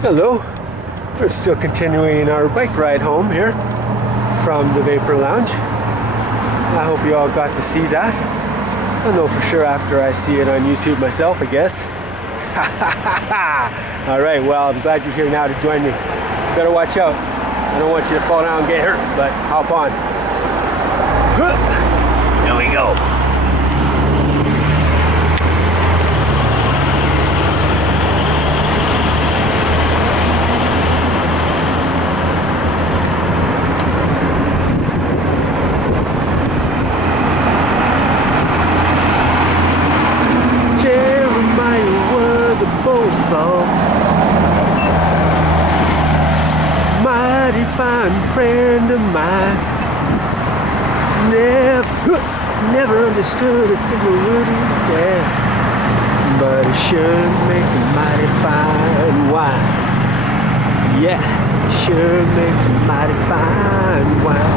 Hello, we're still continuing our bike ride home here from the Vapor Lounge. I hope you all got to see that. I'll know for sure after I see it on YouTube myself, I guess. Alright, well, I'm glad you're here now to join me. Better watch out. I don't want you to fall down and get hurt, but hop on. There we go. Mighty fine friend of mine. Never understood a single word he said, but he sure makes a mighty fine wine. Yeah, he sure makes a mighty fine wine.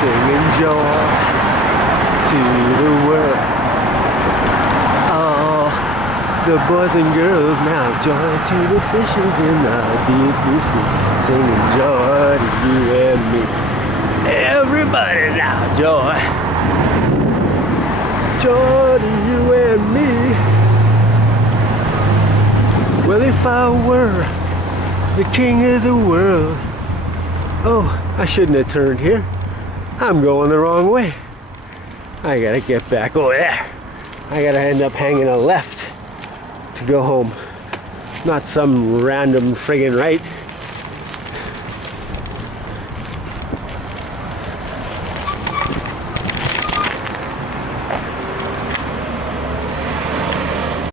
Singing joy to the world. The boys and girls now, joy to the fishes in the deep blue sea, singing joy to you and me. Everybody now, joy. Joy to you and me. Well, if I were the king of the world, oh, I shouldn't have turned here. I'm going the wrong way. I gotta get back over there. I gotta end up hanging a left to go home, not some random friggin' right.